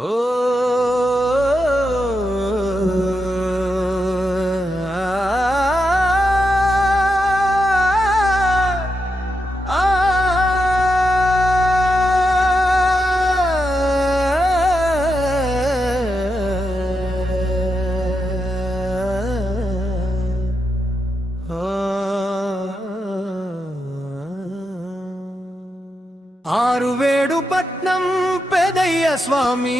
ఓ ఆరువేడు పట్నం పెదయ్య స్వామి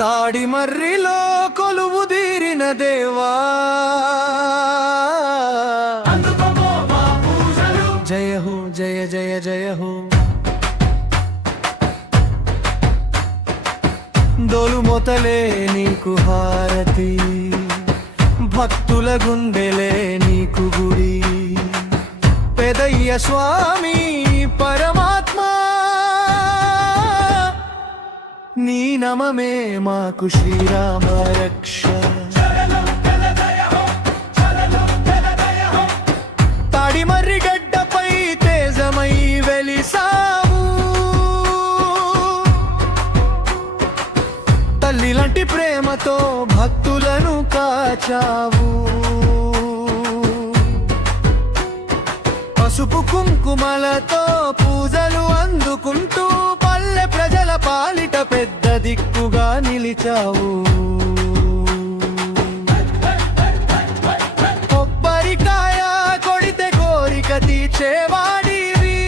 తాడిమర్రిలో కొలువు తీరిన దేవా జయ హో జయ జయ జయ హో దోలు మొతలే నీకు హారతి భక్తుల గుండెలే నీకు గుడి పెదయ్య స్వామి పరమాత్మ నీ నమమే మాకు శ్రీరామ రక్ష తాడిమర్రి గడ్డపై తేజమై వెలిసావు తల్లి లాంటి ప్రేమతో భక్తులను కాచావు పసుపు కుంకుమలతో పూజలు అందుకుంటూ పల్లె ప్రజల పాలిట పెద్ద దిక్కుగా నిలిచావు కొబ్బరికాయ కొడితే కోరిక తీర్చేవాడివి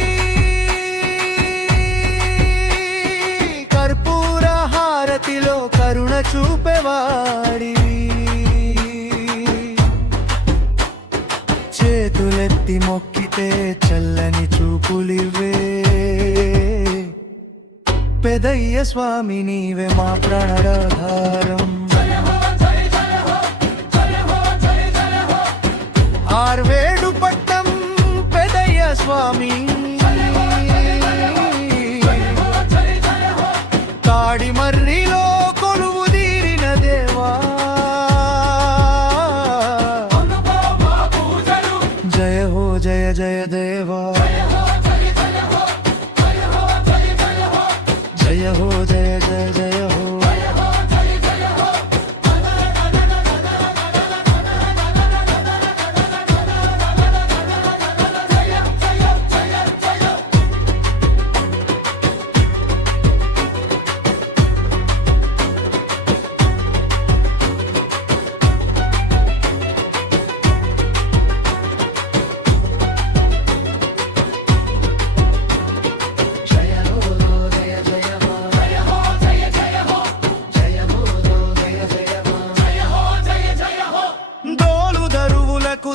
కర్పూర హారతిలో కరుణ చూపేవాడివి చేతులెత్తి మొక్కితే చల్లని చూపులివే పెదయ్య స్వామి నీవే మా ప్రాణాధారం ఆర్వేడు పట్టం పెదయ్య స్వామి తాడిమర్రిలో కొలువు తీరిన దేవా జయ హో జయ జయ దేవా జయ హో జయ జయ జయ హో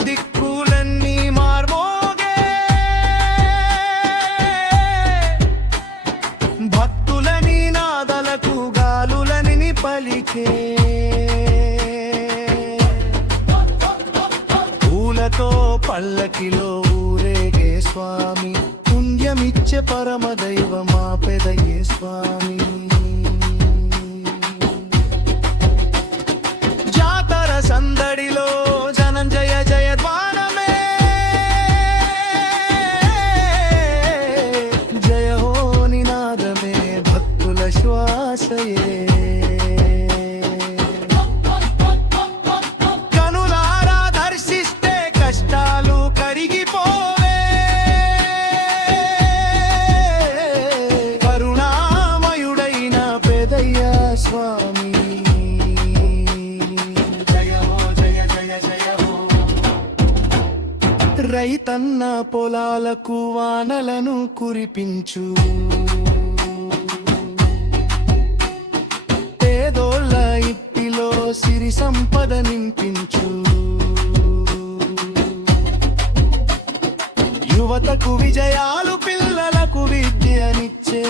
దిక్కులన్నీ మార్మోగే భక్తులని నాదలకు గాలులని పలికే పూలతో పల్లకిలో ఊరేగే స్వామి పుణ్యమిచ్చే పరమ దైవమా పెదయ్య స్వామి జాతర సందడిలో జయ జయ ద్వారమే జయ హో నినాదమే భక్తుల శ్వాసయే కనులారా దర్శిస్తే కష్టాలు కరిగిపోవే కరుణామయుడైన పెదయ్య స్వామి రైతన్న పొలాలకు వానలను కురిపించు పేదోళ్ళ ఇట్టిలో సిరి సంపద నింపించు యువతకు విజయాలు పిల్లలకు విద్యనిచ్చే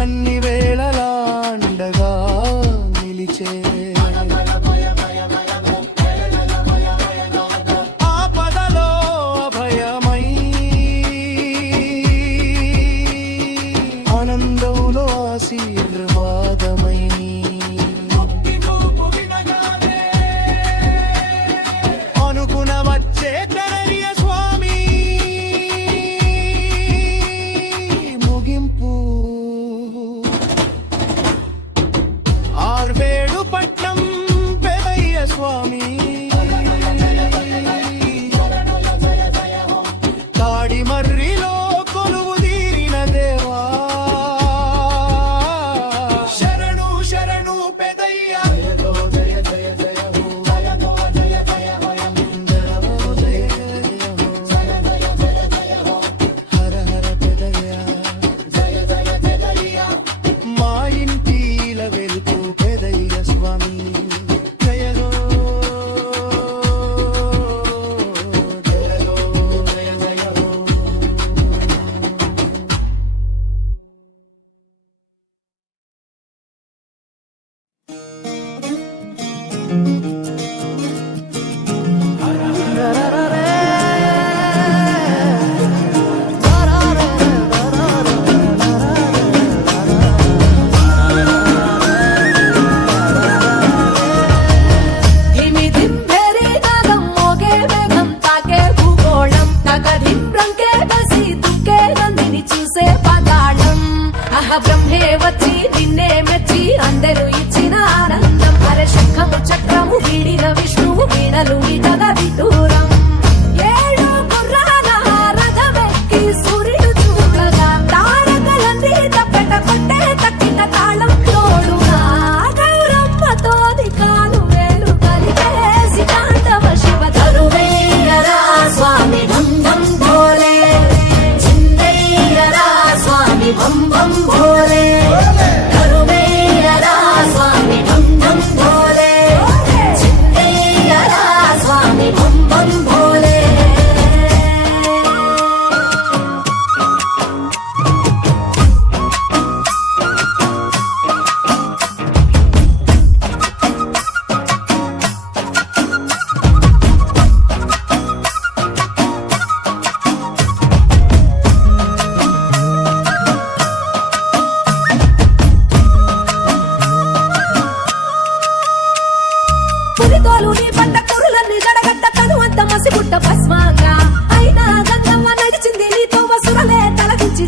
అన్ని వేళలా అండగా నిలిచే ఆనందంలో ఆశీర్వాదమై అనుకున్న వచ్చే కనయ్య స్వామి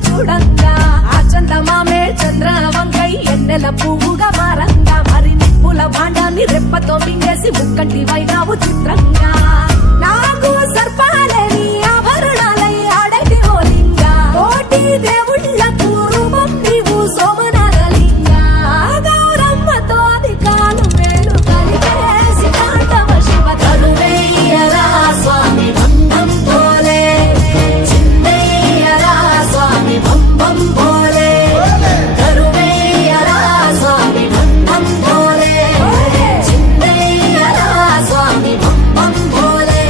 చూడంగా ఆ చందమామే చంద్రవంకై ఎన్నెల పువ్వుగా మారంగా మరి నిప్పుల భాండాన్ని రెప్పతో మింగేసి ముక్కంటి వైనావు చిత్రంగా నాకు సర్పాలని ఆభరణాలై ఆడటి ఓలింగా కోటి దేవుళ్ళకు రూపం నీవు సోమనాథలింగా గౌరమ్మతో అధికాలు మేలు కలిపేసి కాండవ శివ తరువేయరా స్వామి బంధం పోలే చిన్నయ్యరా స్వామి బంబం పోలే తరువేయరా స్వామి బంధం పోలే చిన్నయ్యరా స్వామి బంబం పోలే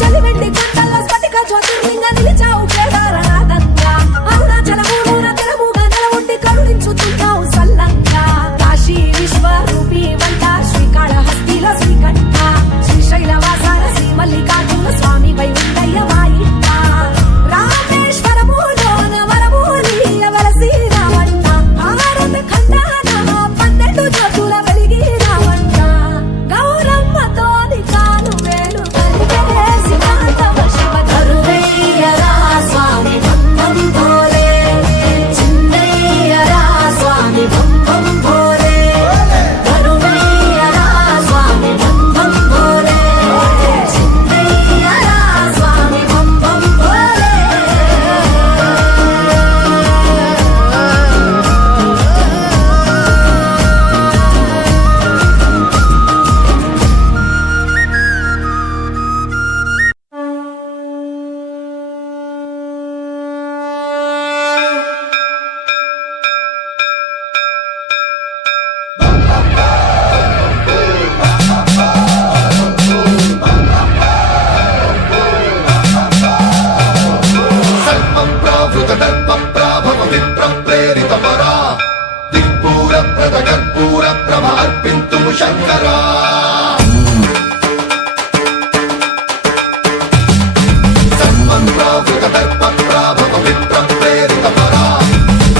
చలివెండి కొండల్లో స్ఫటిక జ్యోతిర్లింగ నిలిచావు కేదారనాథంగా అరుణాచలమూలోన తెరముగా నిలబొట్టి కరుణించుతున్నావు సల్లంగా కాశీ విశ్వరూపి వంట శ్రీకాళహస్తిలో శ్రీకంఠ శ్రీశైలవాసాల శ్రీ మల్లికార్జున స్వామి వై ఉండయ్య వాయింట రామేశ్వరములోన వరమూలియ వలసి రావంట భారత ఖండాన 12 జ్యోతుల వెలిగి రావంట గౌరమ్మతో అధికాలు వేలు కలిపేసి కాండవ శివ తరువేయరా స్వామి బంధం పోలే చిన్నయ్యరా స్వామి బంధం పోలే తరువేయరా స్వామి బంధం పోలే చిన్నయ్యరా స్వామి బంధం పోలే సర్వప్రావృతదర్పప్రాభవ విప్రప్రేరితపరా దిక్పూరప్రద కర్పూర ప్రభ అర్పింతుము శంకరా సర్వప్రావృతదర్పప్రాభవ విప్రప్రేరితపరా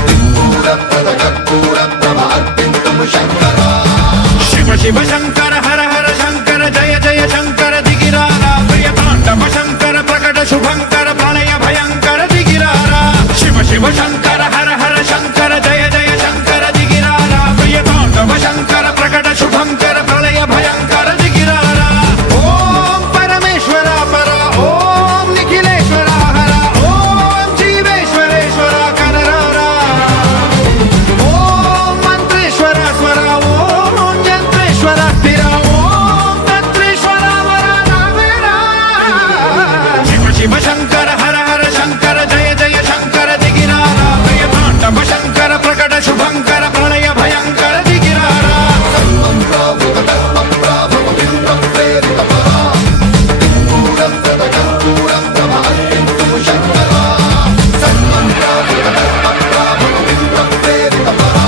దిక్పూరప్రద కర్పూర ప్రభ అర్పింతుము శంకరా శివ శివ శంకర హర హర శంకర జయ జయ శంకర దిగిరారా ప్రియ తాండవ శంకర ప్రకట శుభంకర ప్రళయ భయంకర దిగిరారా శివ శివ శంకర హర హర శంకర జయ జయ శంకర దిగిరారా ప్రియ తాండవ శంకర ప్రకట శుభంకర ప్రళయ భయంకర దిగిరారా ఓం పరమేశ్వర పర ఓం నిఖిలేశ్వర హర ఓం జీవేశ్వరేశ్వర కరరారా ఓం మంత్రేశ్వర స్వర ఓం యంత్రేశ్వర స్థిర ఓం తంత్రేశ్వర వర నావేరా శివ శివ శంకర హర హర శంకర జయ జయ శంకర దిగిరారా ప్రియ తాండవ శంకర ప్రకట శుభంకర ప్రళయ భయంకర దిగిరారా సర్వప్రావృతదర్పప్రాభవ విప్రప్రేరితపరా దిక్పూరప్రద కర్పూర ప్రభ అర్పింతుము శంకరా సర్వప్రావృతదర్పప్రాభవ విప్రప్రేరితపరా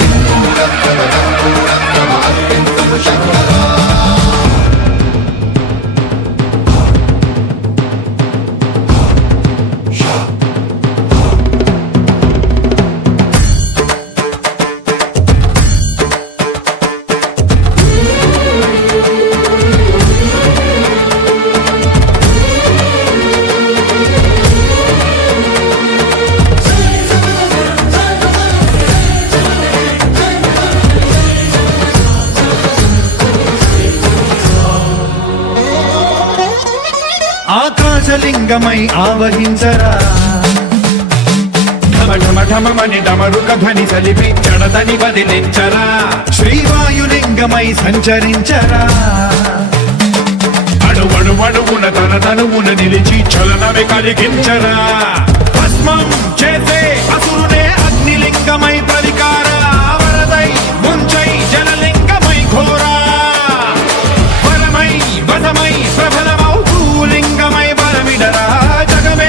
దిక్పూరప్రద కర్పూర ప్రభ అర్పింతుము శంకరా ఆకాశలింగమై ఆవహించరా ఢమ ఢమ ఢమమని డమరుక ధ్వని సలిపి జడదని వదిలించరా శ్రీవాయులింగమై సంచరించరా అణువణువున తన తనువున నిలిచి చలనమే కలిగించరా భస్మం చేసే అసురునే అగ్నిలింగమై ప్రతికార వరదై ముంచై జలలింగమై ఘోరా వరమై వసమై ప్రబలమౌ భూలింగమై బలమిడరా జగమే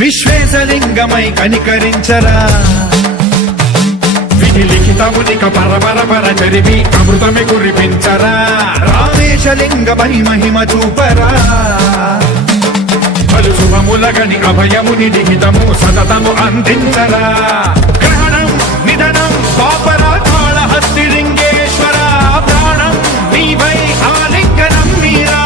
విశ్వేశలింగమై కనికరించరా విధి లిఖితమునిక పరపర చరివి అమృతమి కురిపించరా రామేశలింగమై మహిమ చూపరా పలు శుభములగని అభయముని లిఖితము సతతము అందించరా గ్రహణం నిధనం పాపరాధాళ హస్తిలింగేశ్వర ప్రాణం నీవై ఆలింగనం మీరా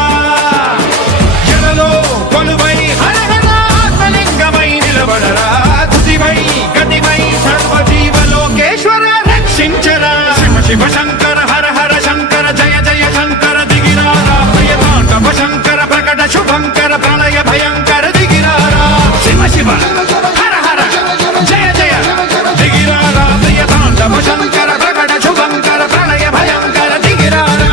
జలలో కొలువై హరహరాత్మలింగమై నిలబడరా తుదివై గతివై సర్వజీవలోకేశ్వర రక్షించరా శివ శివ శంకర హర హర శంకర జయ జయ శంకర దిగిరారా ప్రియతాండవ శంకర ప్రకట శుభంకర ప్రళయ భయంకర దిగిరారా శివ శివ హర హర జయ జయ దిగిరారా ప్రియతాండవ శంకర ప్రకట శుభంకర ప్రళయ భయంకర దిగిరారా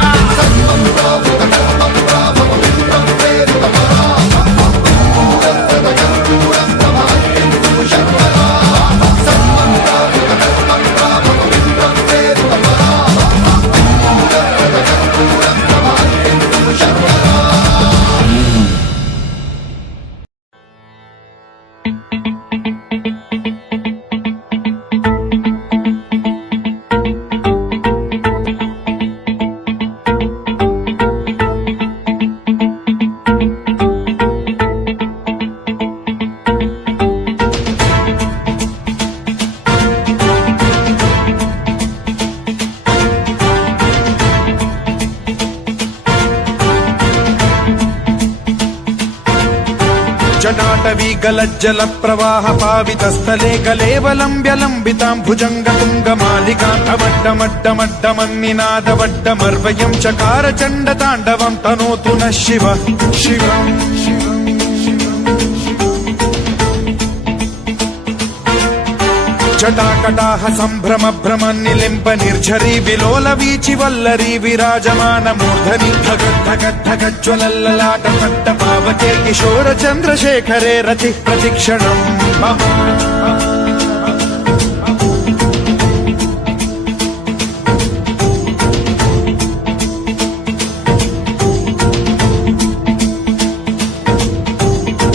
జటాటవీ గలజ్జల ప్రవాహ పావిత స్థలే గలేవలంబ్యలంబితాం భుజంగ తుంగ మాలికాంతమడ్డమడ్డమడ్డమన్నినాదవడ్డమర్వయం చకార చండ తాండవం తనోతు న శివ శివం జటాకటాహ సంభ్రమ భ్రమ నిలింప నిర్ఝరీ విలోల వీచి వల్లరీ విరాజమాన మూర్ధని ధగద్ధగద్ధగజ్వలల్లలాట పట్ట పావకే కిశోర చంద్రశేఖరే రతి ప్రతిక్షణం మమ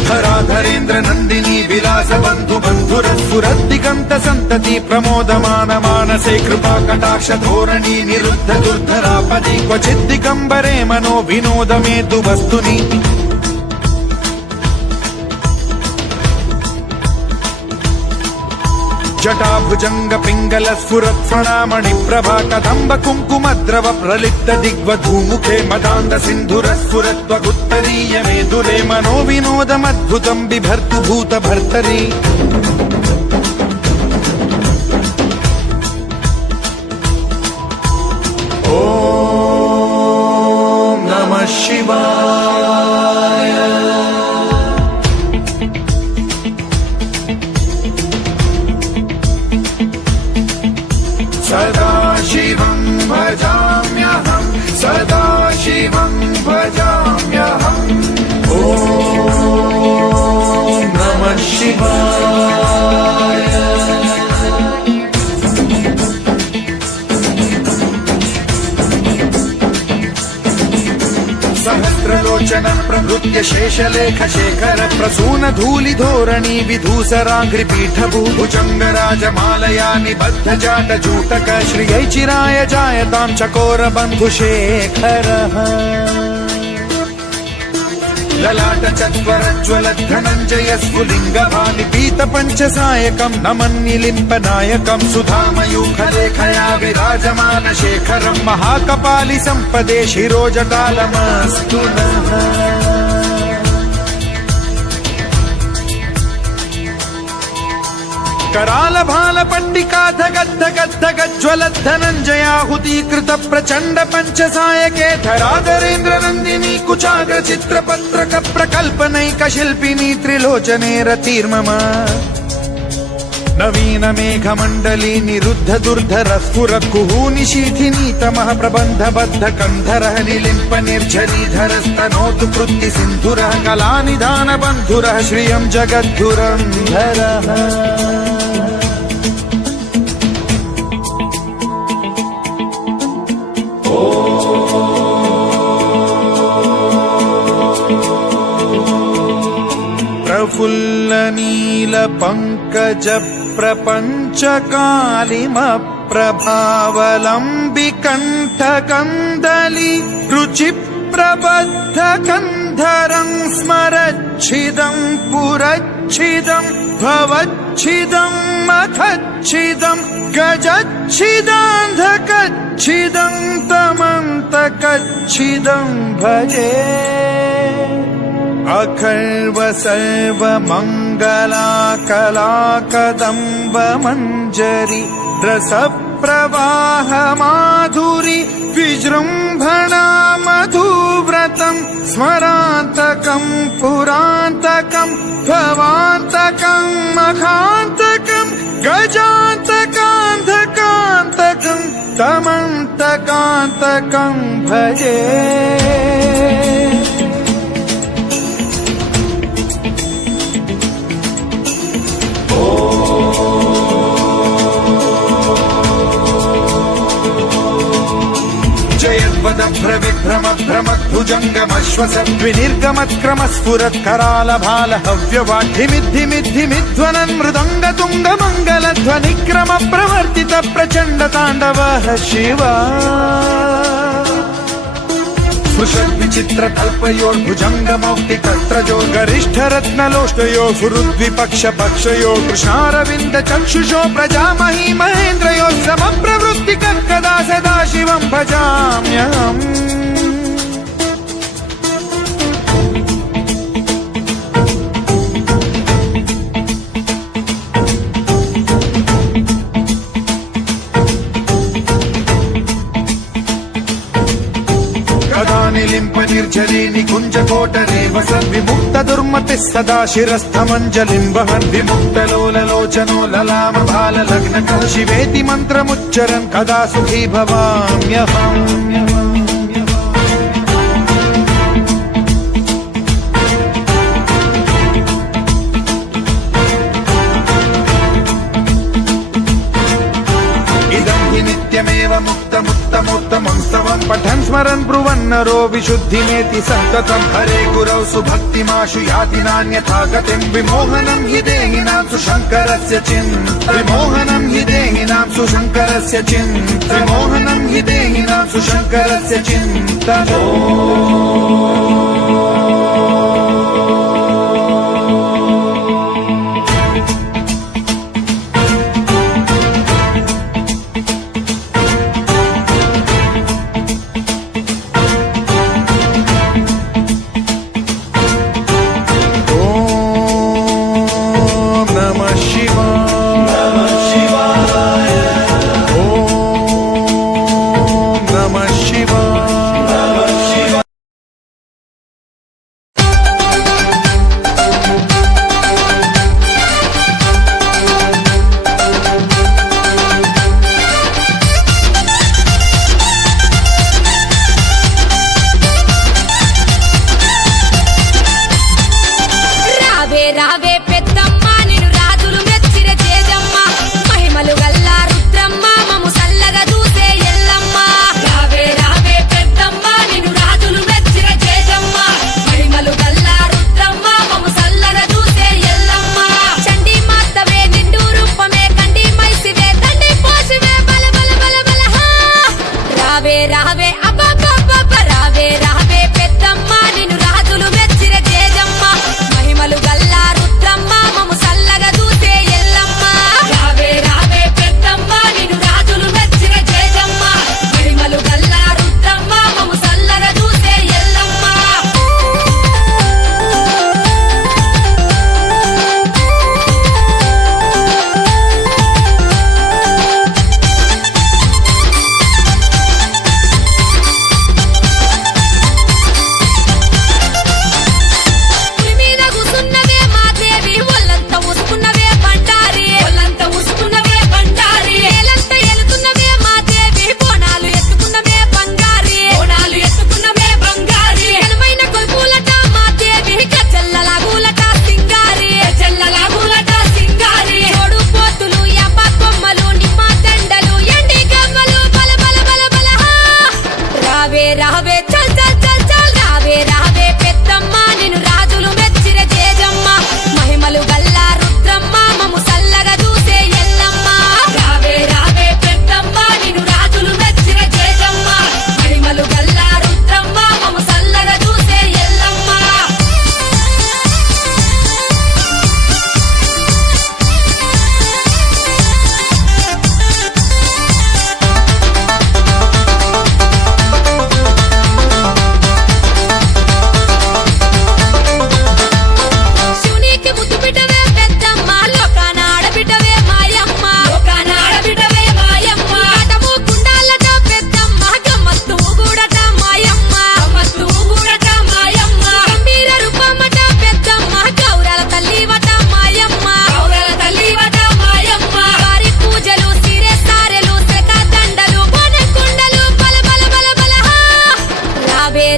ధరాధరేంద్ర నందిని విలాస బంధు బంధురస్ఫురద్దిగంత సంతతి ప్రమోదమాన మానసే కృపా కటాక్ష ధోరణి నిరుద్ధ దుర్ధరాపది క్వచిద్దిగంబరే మనో వినోదమేతు వస్తుని జటాభుజంగ పింగళ స్ఫురత్ఫణామణి ప్రభా కదంబ కుంకుమద్రవ ప్రలిప్త దిగ్వధూముఖే మదాంద సింధుర స్ఫురత్వగుత్తరీయమే దురే మనో వినోదమద్భుతం బిభర్తు భూత భర్తరి ఓం నమః శివాయ సదా శివం భజామ్యహం సదా శివం భజామ్యహం ఓం నమః శివాయ సహస్రలోచన ప్రభృత్య శేషలేఖ శేఖర ప్రసూన ధూళి ధోరణి విధూసరాంఘ్రి పీఠభూ భుజంగ రాజమాలయా నిబద్ధ జాట జూటక శ్రియై చిరాయ జాయతాం చకోర బంధు శేఖర లలాట చత్వరజ్వల ధనంజయ స్ఫులింగ భాని పీత పంచసాయకం నమన్నిలింప నాయకం సుధామయూఖలేఖయా విరాజమాన శేఖరం మహాకపాలి సంపదే శిరోజటాలమస్తు నః कराल भाल पंडिका धगद्धगद्धगज्वल धनंजयाहुतीकृत प्रचंड पंचसायके धराधरेन्द्र नंदिनी कुचाग्र चित्रपत्रक प्रकल्पनैक शिल्पिनी त्रिलोचने रतिर्मम नवीन मेघमण्डली निरुद्ध दुर्धर स्फुर कुहूनि शीथिनी तमः प्रबन्ध बद्ध कन्धरः निलिम्प निर्झरीधरस्तनोतु कृत्ति सिन्धुरः कलानिधान बन्धुरः श्रियं जगद्धुरन्धरः ప్రఫుల్ల నీల పంకజ ప్రపంచకాలిమ ప్రభావలంబి కంఠ కందలి రుచి ప్రబద్ధ కంధరం స్మరచ్చిదం పురచ్చిదం భవచ్చిదం మఖచ్చిదం గజచ్చిదాంధకచ్చిదం తమంతకచ్చిదం భజే అఖర్వ సర్వ మంగళా కళా కదంబ మంజరి రస ప్రవాహ మాధురి విజృంభణా మధువ్రతం స్మరాంతకం పురాంతకం భవాంతకం మఖాంతకం గజాంతకాంతకాంతకం తమంతకాంతకం భజే వినిర్గమత్క్రమస్ఫురత్కరాలభాల హవ్యవాఢ్యమిద్ధిమిద్ధిమిధ్వనన్ మృదంగ తుంగ మంగళ ధ్వనిక్రమ ప్రవర్తిత ప్రచండ తాండవ శివ విచిత్ర కల్పయోర్భుజంగ మౌక్తి కర్త్రజో గరిష్ఠ రత్నలోష్టయో సురుద్విపక్ష పక్షయో కృష్ణారవింద చక్షుషో ప్రజామహీ మహేంద్రయో సమ ప్రవృత్తి కదా సదా శివం భజామ్యహం నిలింప నిర్జరీ నికుంజకోటరే వసన్ విముక్త దుర్మతి సదా శిరస్థమంజలిం వహన్ విముక్తలోలలోచనో లలామ బాల లగ్న శివేతి మంత్రముచ్చరన్ కదా సుఖీ భవామ్యహం నిత్యమేవ ముక్తముత్తమోత్తమం స్తవం పఠన్ స్మరన్ బ్రువన్నరో విశుద్ధిమేతి సంతతం హరే గురౌ సుభక్తిమాశు యాతి నాన్యథా గతిం విమోహనం హి దేహినాం సుశంకరస్య చింత విమోహనం హి దేహినాం సుశంకరస్య చింత విమోహనం హి దేహినాం సుశంకరస్య చింత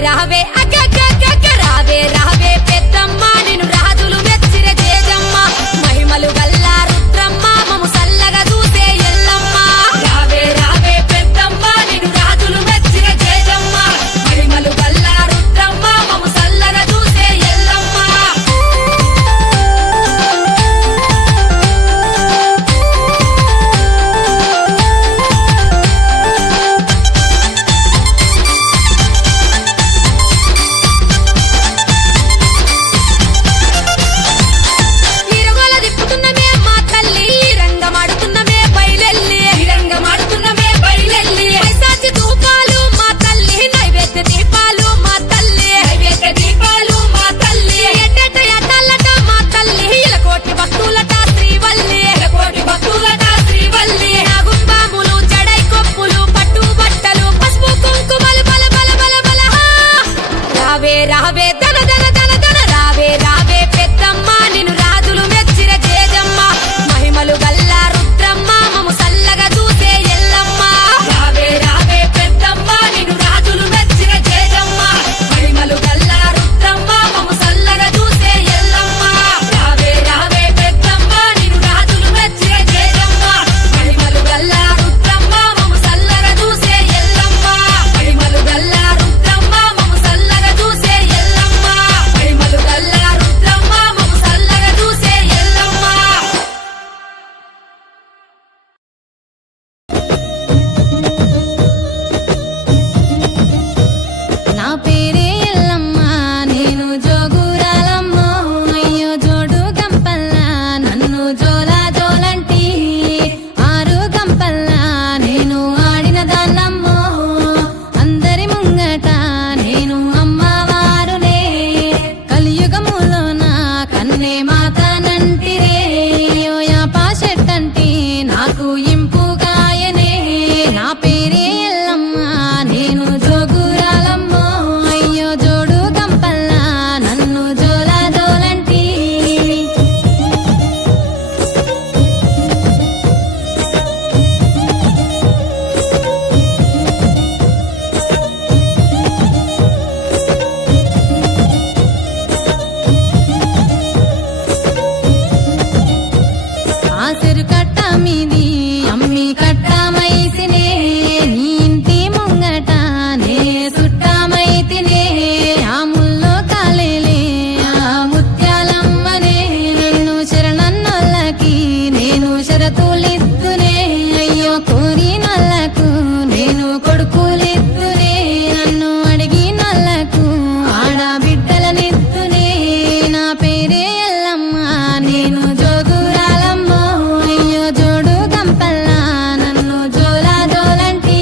రావే అగ్గగ్గగ్గ రావే రావే పెద్దమ్మ నిన్ను రాజులు మెచ్చిర జేజమ్మ మహిమలు గల్ల రుద్రమ్మ మము సల్లగా చూసే ఎల్లమ్మ రావే రావే పెద్దమ్మ నిన్ను రాజులు మెచ్చిర జేజమ్మ మహిమలు గల్ల రుద్రమ్మ మము సల్లగా చూసే ఎల్లమ్మ ఇరగల దిప్పుతున్నమే మా తల్లి రంగమాడుతున్నమే బయలెల్లి రంగమాడుతున్నమే బయలెల్లి పైసాచి తూపాలు మా తల్లి నైవేద్య దీపాలు మా తల్లి నైవేద్య దీపాలు మా తల్లి ఎట్టెట ఎట్టాలట మా తల్లి ఇలకోటి భక్తులట శ్రీవల్లి ఇలకోటి భక్తులట శ్రీవల్లి నాగుంబాములు జడై కొప్పులు పట్టు బట్టలు పసుపు కుంకుమలు బల బల బల బల రావే రావే దన దన దన దన రావే రావే పెద్దమ్మ నిన్ను రాజులు మెచ్చిర జేజమ్మ మహిమలు గల్ల రుద్రమ్మ మము సల్లగా చూసే ఎల్లమ్మ రావే రావే పెద్దమ్మ నిన్ను రాజులు మెచ్చిర జేజమ్మ మహిమలు గల్ల రుద్రమ్మ మము సల్లగా చూసే ఎల్లమ్మ రావే రావే పెద్దమ్మ నిన్ను రాజులు మెచ్చిర జేజమ్మ మహిమలు గల్ల రుద్రమ్మ మము సల్లగా చూసే ఎల్లమ్మ మహిమలు గల్ల రుద్రమ్మ మము సల్లగా చూసే ఎల్లమ్మ మహిమలు గల్ల రుద్రమ్మ మము సల్లగా చూసే ఎల్లమ్మ నా పేరే ఎల్లమ్మ నేను జోగురాలమ్మ అయ్యో జోడు గంపల్లా నన్ను జోలా జోలంటి ఆరు గంపల్లా నేను ఆడిన దాన్నమ్మో అందరి ముంగట నేను అమ్మవారునే కలియుగములో నా కన్నే మాతనంటిరే యాపా చెట్టంటి నాకు ఇంపుగాయనే నా పేరే ఎల్లమ్మ నేను జోగురాలమ్మ అయ్యో జోడు గంపల్లా నన్ను జోలా జోలంటి ఆసరు కట్ట మీది అమ్మి కట్ట మైసినే నీ ఇంటి ముంగట నే సుట్టమైతినే ఆ ముల్లో కాలేలే ఆ ముత్యాలమ్మనే నన్ను శరణన్నోళ్ళకి నేను షరతులిద్దునే అయ్యో కోరినోళ్ళకు నేను కొడుకులిద్దునే నన్ను అడిగినోళ్ళకు ఆడబిడ్డలనిద్దునే నా పేరే ఎల్లమ్మ నేను జోగురాలమ్మ అయ్యో జోడు గంపల్లా నన్ను జోలా జోలంటి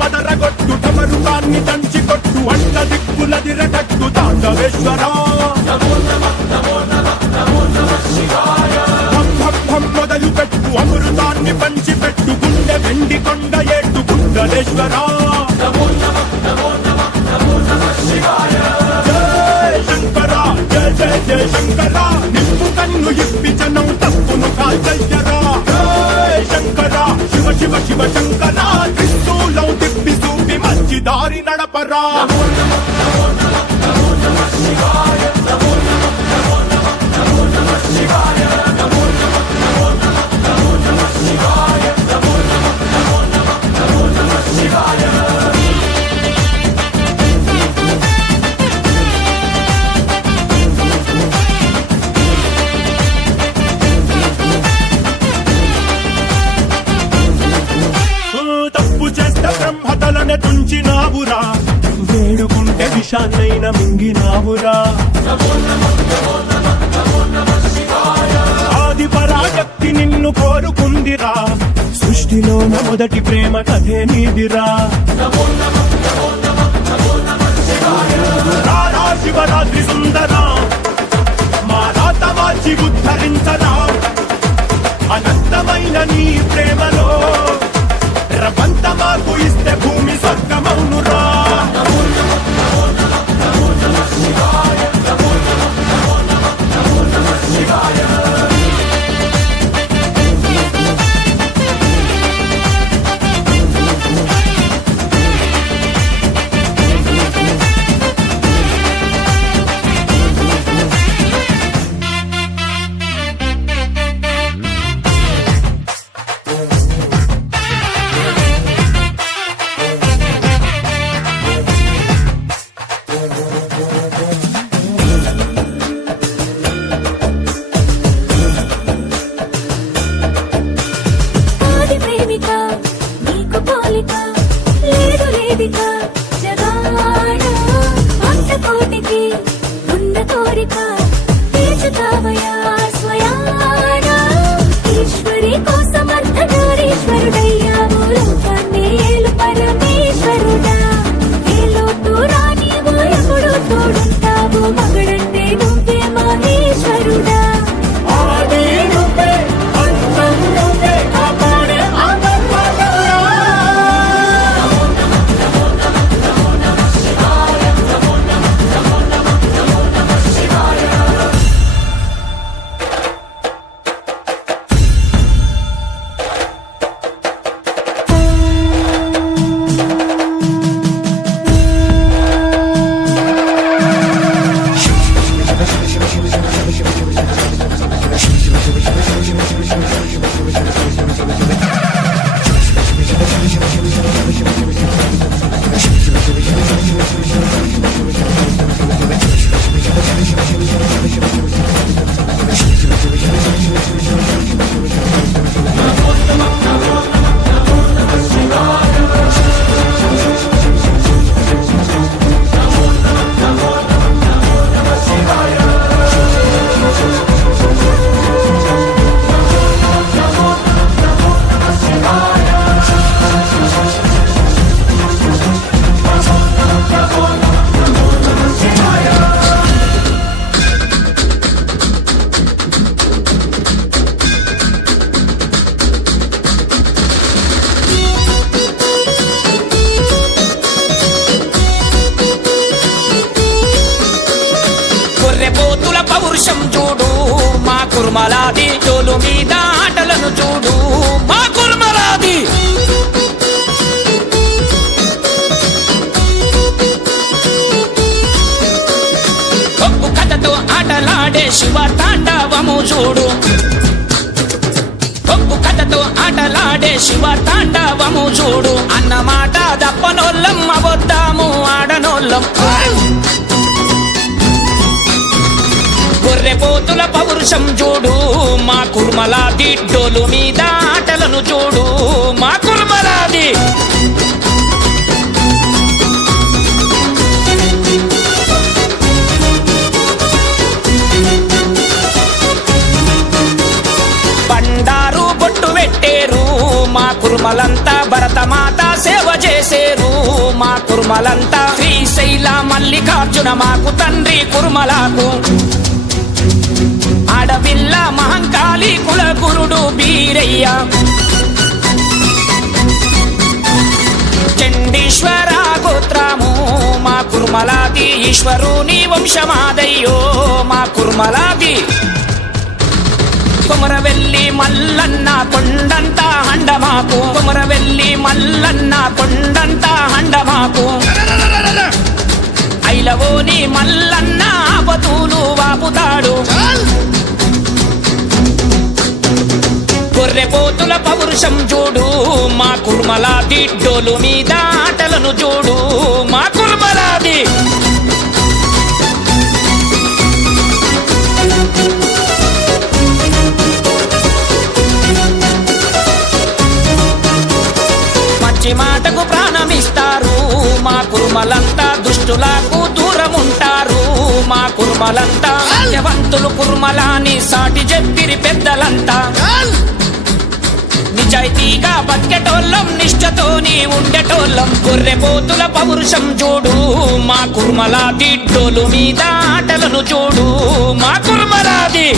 మదరగొట్టు టమరుకాన్ని దంచి కొట్టు అంట దిక్కులదిరటట్టు తాండవేశ్వర మొదలు పెట్టు అమృతాన్ని పంచి పెట్టు గుండె వెండి కొండ ఏట్టు గుండలేశ్వర జయ శంకర జయ జయ జయ శంకర నిప్పు కన్ను ఇప్పి జనం తప్పును కాల్చయ్యరా జయ శంకర శివ శివ శివ శంకర త్రిశూలం తిప్పి చూపి మంచి దారి నడపరా విషాన్నైనా మింగినావురా ఆది పరాశక్తి నిన్ను కోరుకుందిరా సృష్టిలోన మొదటి ప్రేమ కథే నీదిరా రారా శివరాత్రి సుందరా మా రాత మార్చి ఉద్ధరించరా అనంతమైన నీ ప్రేమలో రవంత మార్పు ఇస్తే భూమి స్వర్గమౌనురా ఆది ప్రేమిక నీకు పోలిక లేదు లేదిక జగాడ భక్త కోటికి ఉన్న కోరిక తీర్చుతావయా స్వయాన ఈశ్వరి కోసం అర్ధనారీశ్వరుడయ్యావు లోకాన్ని ఏలు పరమేశ్వరుడా ఏ లోటు రానివు ఎప్పుడు తోడుంటావు మగడంటే నువ్వే మహేశ్వరుడా ఆది నువ్వే అంతం నువ్వే కాపాడే ఆత్మపరమా గొర్రెపోతుల పౌరుషం చూడు మా కుర్మలాది తోలు మీద ఆటలను చూడు మా కుర్మలాది ఒప్పు కథతో ఆటలాడే శివ తాండవము చూడు ఒప్పు కథతో ఆటలాడే శివ తాండవము చూడు అన్నమాట దప్పనోళ్ళం అబద్దాము ఆడనోళ్ళం గొర్రెపోతుల పౌరుషం చూడు మా కుర్మలాది డోలు మీద ఆటలను చూడు మా కుర్మలాది బండారు బొట్టు పెట్టేరు మా కుర్మలంతా భరతమాత సేవ చేసేరు మా కుర్మలంతా శ్రీశైల మల్లికార్జున మాకు తండ్రి కుర్మలాకు ఆడవిల్ల మహంకాళి కుల గురుడు బీరయ్య చండీశ్వర గోత్రము మా కుర్మలాది ఈశ్వరుని వంశమాదయ్యో మా కుర్మలాది కొమరవెల్లి మల్లన్న కొండంత హండమాకు కొమరవెల్లి మల్లన్న కొండంత హండమాకు ఐలవోని మల్లన్న ఆపతూలు వాపుతాడు గొర్రెపోతుల పౌరుషం చూడు మా కుర్మలాది డోలు మీద ఆటలను చూడు మా కుర్మలాది మంచి మాటకు ప్రాణమిస్తారు మా కుర్మలంతా దుష్టులకు కుర్మలంతా సత్యవంతులు కుర్మలాని సాటి చెప్పిరి పెద్దలంతా నిజాయితీగా బతికేటోళ్ళం నిష్ఠతోని ఉండేటోళ్ళం గొర్రెపోతుల పౌరుషం చూడు మా కుర్మలాది డోలు మీద ఆటలను చూడు మా కుర్మలాది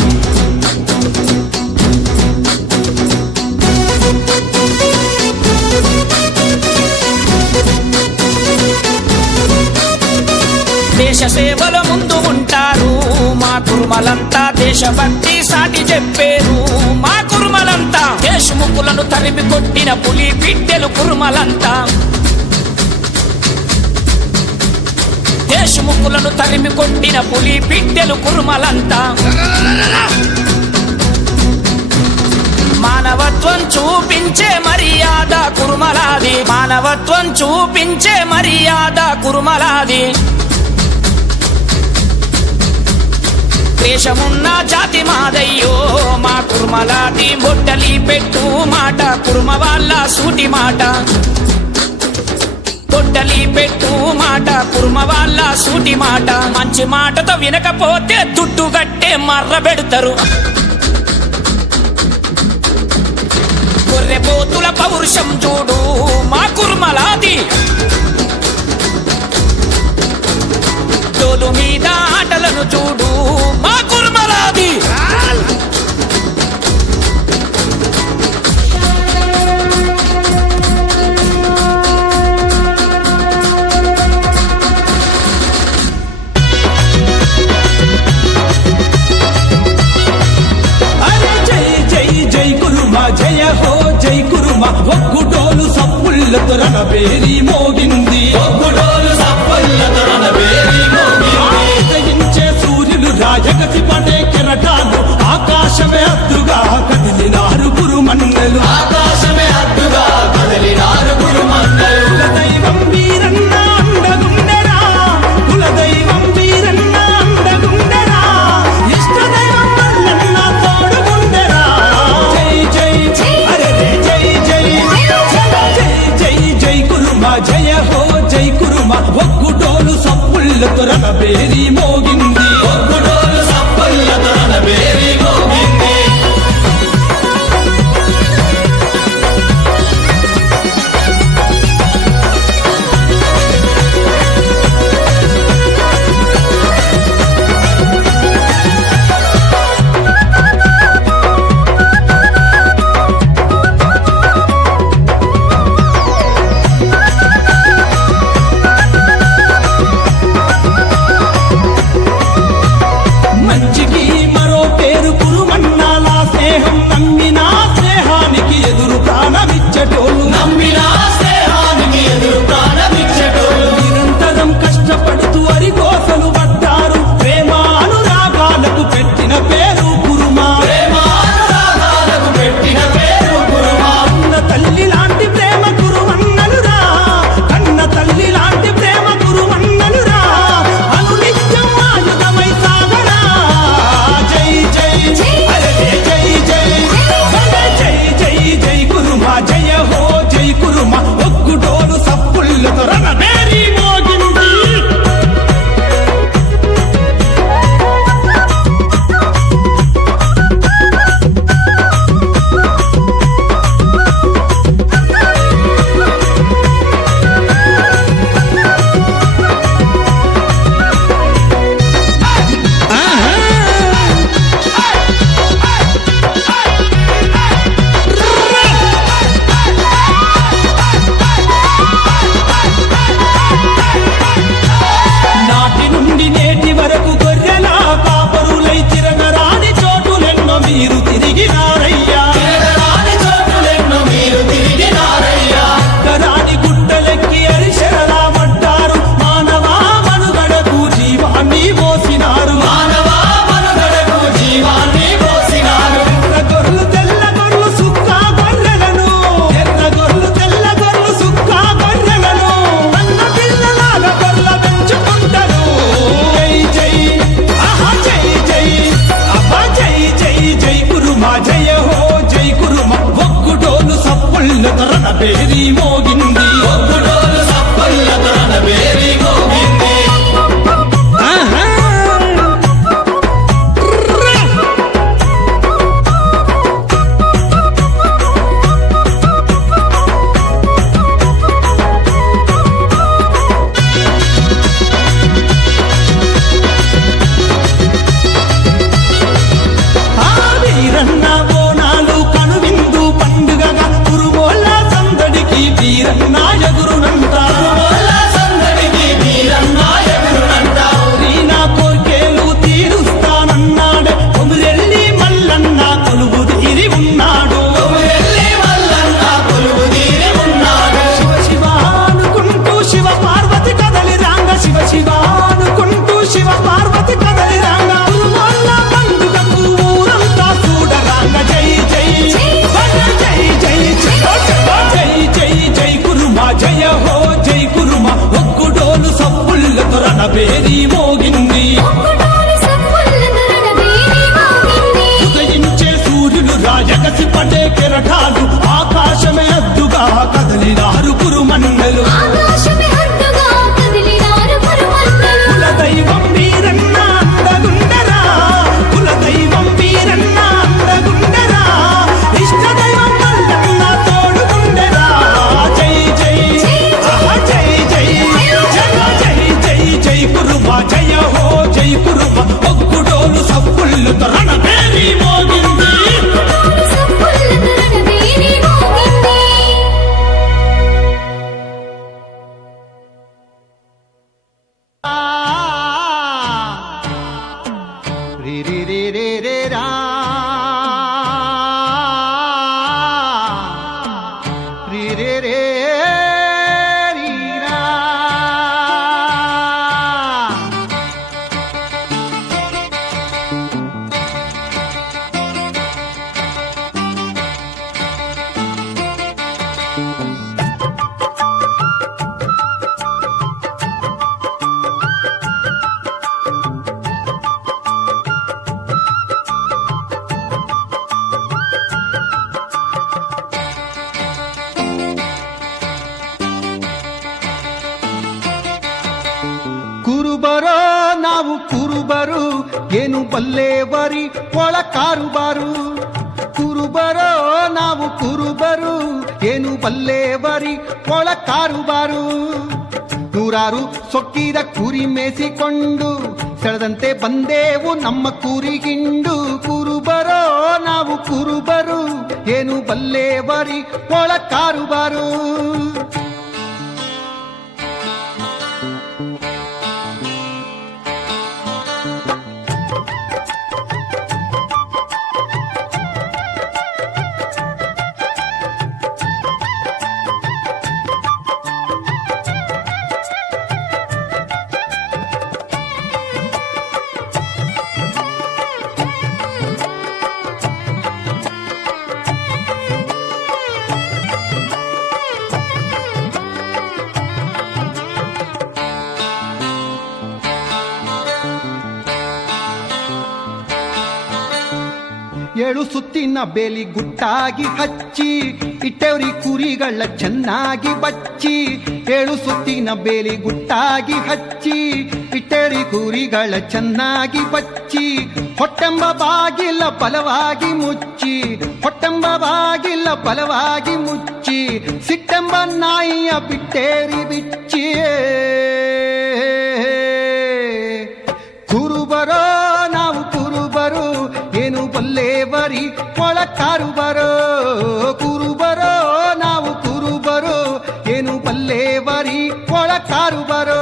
దేశ సేవల ముందు ఉంటారు మా కుర్మలంతా దేశభక్తి సాటి చెప్పేరు మా కుర్మలంతా దేశముఖులను తరిమి కొట్టిన పులి బిడ్డలు కుర్మలంతా దేశముఖులను తరిమి కొట్టిన పులి బిడ్డలు కుర్మలంతా మానవత్వం చూపించే మర్యాద కుర్మలాది మానవత్వం చూపించే మర్యాద కుర్మలాది దేశమున్న జాతి మాదయ్యో మా కుర్మలాది బొట్టలి పెట్టు మాట కుర్మ వాళ్ళ సూటి మాట బొట్టలి పెట్టు మాట కుర్మ వాళ్ళ సూటి మాట మంచి మాటతో వినకపోతే దుడ్డు గట్టే మర్ర పెడతారు గొర్రెపోతుల పౌరుషం చూడు మా కుర్మలాది డోలు మీద ఆటలను చూడు మా కుర్మలాది అరే జై జై జై కురుమా జయ హో జై కురుమా ఒగ్గుడోలు సప్పుళ్ళతో రణబేరి మోగింది ఒగ్గుడోలు సప్పుళ్ళతో రణబేరి మోగింది సూర్యులు రాజగతి పడే కెరటాలు ఆకాశమే అద్దుగా కదిలినారు కురుమన్నెలు ఆకాశమే అద్దుగా కదిలినారు కురుమన్నెలు కులదైవం వీరన్న అండగుండెరా కులదైవం వీరన్న అండగుండెరా ఇష్టదైవం మల్లన్న తోడుగుండెరా జై జై జై అరే జై జై జై జై జై కురుమా జయ హో జై కురుమా ఒగ్గుడోలు సప్పుళ్ళతో రణబేరి మోగింది ఒగ్గుడోలు సప్పుళ్ళతో రణబేరి మోగింది మంచికి మరో పేరు కురుమన్నాల స్నేహం నమ్మినా స్నేహానికి ఎదురు ప్రాణమిచ్చటోళ్ళు నమ్మినా స్నేహానికి ఎదురు ప్రాణమిచ్చటోళ్ళు నిరంతరం కష్టపడుతూ అరికోసలు పడ్డారు ప్రేమ అనురాగాలకు పెట్టిన పేరు కురుమా ప్రేమ అనురాగాలకు పెట్టిన పేరు కురుమా కన్న తల్లి లాంటి ప్రేమ కురుమన్నలురా కన్న తల్లి లాంటి ప్రేమ కురుమన్నలురా అనునిత్యం ఆయుధమై సాగరా జై జై జై అరే జై జై జై జై జై కురుమా జయ హో ರೇ ರೇ ರೇ ರಾ ರೀ ರೇ ರೇ ರೀ ರಾ. ಕುರುಬರೋ ನಾವು ಕುರುಬರು ಏನು ಬಲ್ಲೇವರಿ ಒಳ ಕಾರುಬಾರು. ಕುರುಬರೋ ನಾವು ಕುರುಬರು ಏನು ಬಲ್ಲೇವರಿ ಒಳ ಕಾರುಬಾರು. ನೂರಾರು ಸೊಕ್ಕಿದ ಕುರಿ ಮೇಸಿಕೊಂಡು ಸೆಳೆದಂತೆ ಬಂದೇವು ನಮ್ಮ ಕುರಿಗಿಂಡು. ಕುರುಬರೋ ನಾವು ಕುರುಬರು ಏನು ಬಲ್ಲೇವರಿ ಒಳ ಕಾರುಬಾರು. ಏಳು ಸುತ್ತಿನ ಬೇಲಿ ಗುಟ್ಟಾಗಿ ಹಚ್ಚಿ ಇಟ್ಟೆವ್ರಿ ಕುರಿಗಳ ಚೆನ್ನಾಗಿ ಬಚ್ಚಿ. ಏಳು ಸುತ್ತಿನ ಬೇಲಿ ಗುಟ್ಟಾಗಿ ಹಚ್ಚಿ ಇಟ್ಟೆವ್ರಿ ಕುರಿಗಳ ಚೆನ್ನಾಗಿ ಬಚ್ಚಿ. ಹೊಟ್ಟೆಂಬ ಬಾಗಿಲ ಬಲವಾಗಿ ಮುಚ್ಚಿ, ಹೊಟ್ಟೆಂಬ ಬಾಗಿಲ ಬಲವಾಗಿ ಮುಚ್ಚಿ. ಸಿಟ್ಟೆಂಬ ನಾಯಿಯ ಬಿಟ್ಟೇರಿ ಬಿಚ್ಚಿ. ಕುರುಬರೋ ನಾವು ಕುರುಬರು ಏನು ಬಲ್ಲೇವರಿ ಒಳ ಕಾರುಬರೋ. ಕುರುಬರೋ ನಾವು ಕುರುಬರು ಏನು ಬಲ್ಲೇವರಿ ಒಳ ಕಾರುಬರೋ.